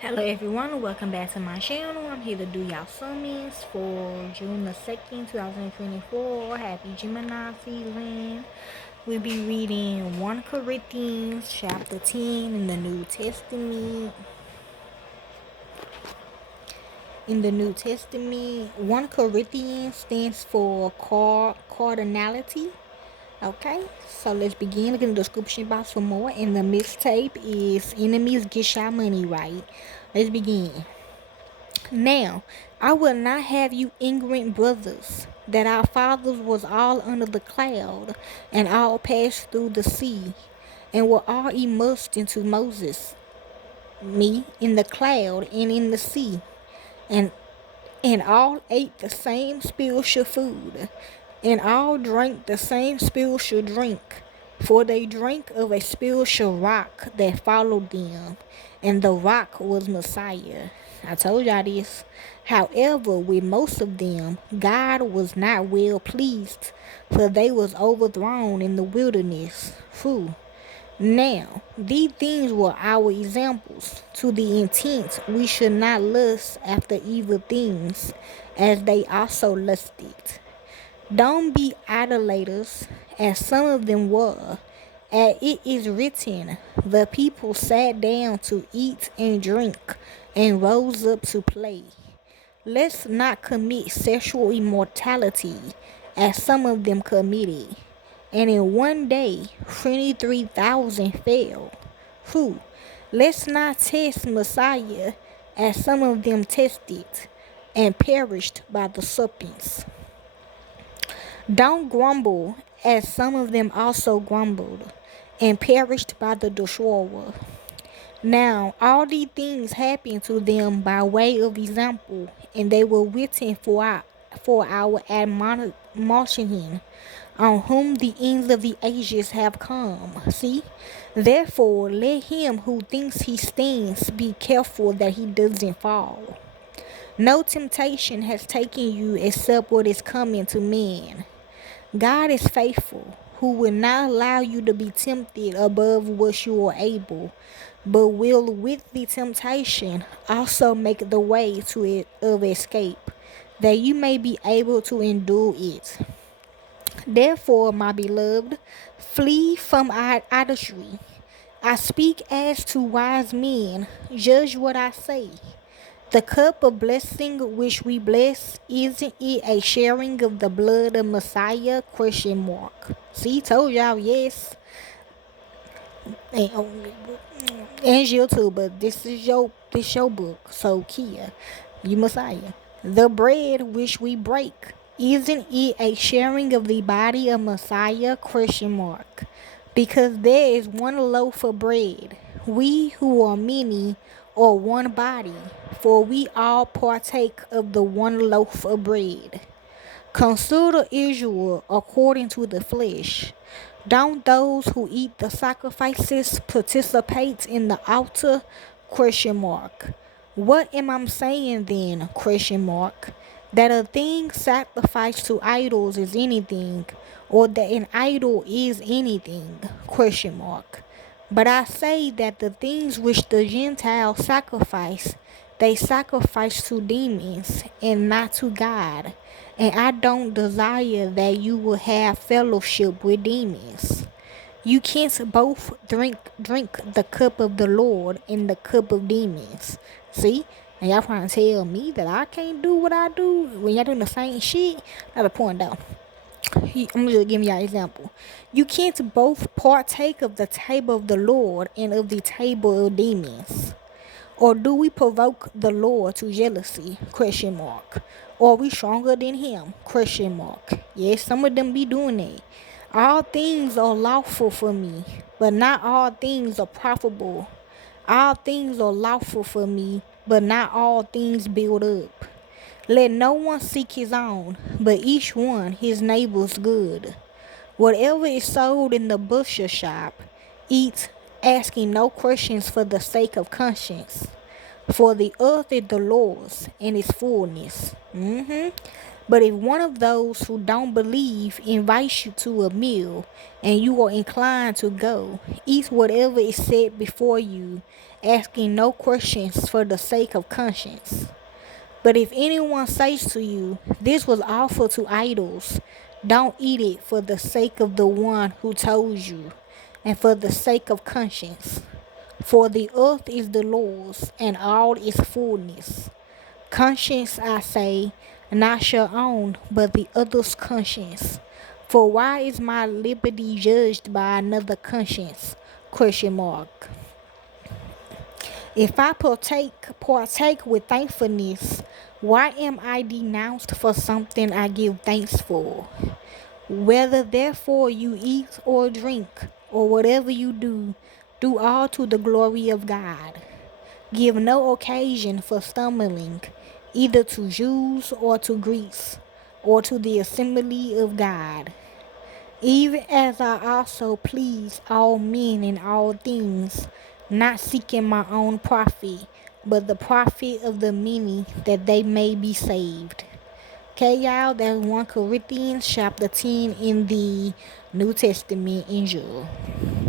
Hello everyone, welcome back to my channel. I'm here to do y'all summons for June the 2nd, 2024. Happy Gemini season. We'll be reading 1 Corinthians chapter 10 in the New Testament. In the New Testament, 1 Corinthians stands for cardinality. Okay, so let's begin. Look in the description box for more. And the mixtape is Enemies Get Your Money Right. Let's begin. Now, I will not have you ignorant, brothers, that our fathers was all under the cloud, and all passed through the sea, and were all immersed into Moses, me, in the cloud and in the sea, and all ate the same spiritual food, and all drank the same spiritual drink, for they drank of a spiritual rock that followed them, and the rock was Messiah. I told y'all this. However, with most of them, God was not well pleased, for they was overthrown in the wilderness. Whew. Now, these things were our examples, to the intent we should not lust after evil things, as they also lusted. Don't be idolaters, as some of them were. As it is written, the people sat down to eat and drink, and rose up to play. Let's not commit sexual immorality, as some of them committed. And in one day, 23,000 fell. Who? Let's not test Messiah, as some of them tested, and perished by the serpents. Don't grumble, as some of them also grumbled, and perished by the destroyer. Now all these things happened to them by way of example, and they were written for our admonition, on whom the ends of the ages have come. See? Therefore, let him who thinks he stands be careful that he doesn't fall. No temptation has taken you except what is coming to man. God is faithful, who will not allow you to be tempted above what you are able, but will with the temptation also make the way to it of escape, that you may be able to endure it. Therefore, my beloved, flee from idolatry. I speak as to wise men. Judge what I say. The cup of blessing which we bless, isn't it a sharing of the blood of Messiah? Question mark. See, told y'all, yes. And you too, but this is your book. So Kia, you Messiah. The bread which we break, isn't it a sharing of the body of Messiah? Question mark. Because there is one loaf of bread. We who are many are one body, for we all partake of the one loaf of bread. Consider Israel according to the flesh. Don't those who eat the sacrifices participate in the altar? Question mark. What am I saying then? Question mark. That a thing sacrificed to idols is anything, or that an idol is anything? Question mark. But I say that the things which the Gentiles sacrifice, they sacrifice to demons and not to God. And I don't desire that you will have fellowship with demons. You can't both drink the cup of the Lord and the cup of demons. See? And y'all trying to tell me that I can't do what I do when y'all doing the same shit? Not a point though. I'm just giving y'all an example. You can't both partake of the table of the Lord and of the table of demons. Or do we provoke the Lord to jealousy? Question mark. Or are we stronger than him? Question mark. Yes, some of them be doing that. All things are lawful for me, but not all things are profitable. All things are lawful for me, but not all things build up. Let no one seek his own, but each one his neighbor's good. Whatever is sold in the butcher shop, eat, asking no questions for the sake of conscience. For the earth is the Lord's and its fullness. But if one of those who don't believe invites you to a meal and you are inclined to go, eat whatever is set before you, asking no questions for the sake of conscience. But if anyone says to you, "This was offered to idols," don't eat it for the sake of the one who told you, and for the sake of conscience. For the earth is the Lord's, and all its fullness. Conscience, I say, not your own, but the other's conscience. For why is my liberty judged by another conscience? Question mark. If I partake with thankfulness, why am I denounced for something I give thanks for? Whether therefore you eat or drink, or whatever you do all to the glory of God. Give no occasion for stumbling, either to Jews or to Greeks, or to the assembly of God. Even as I also please all men in all things, not seeking my own profit, but the profit of the many, that they may be saved. Okay, y'all, that's 1 Corinthians chapter 10 in the New Testament. Enjoy.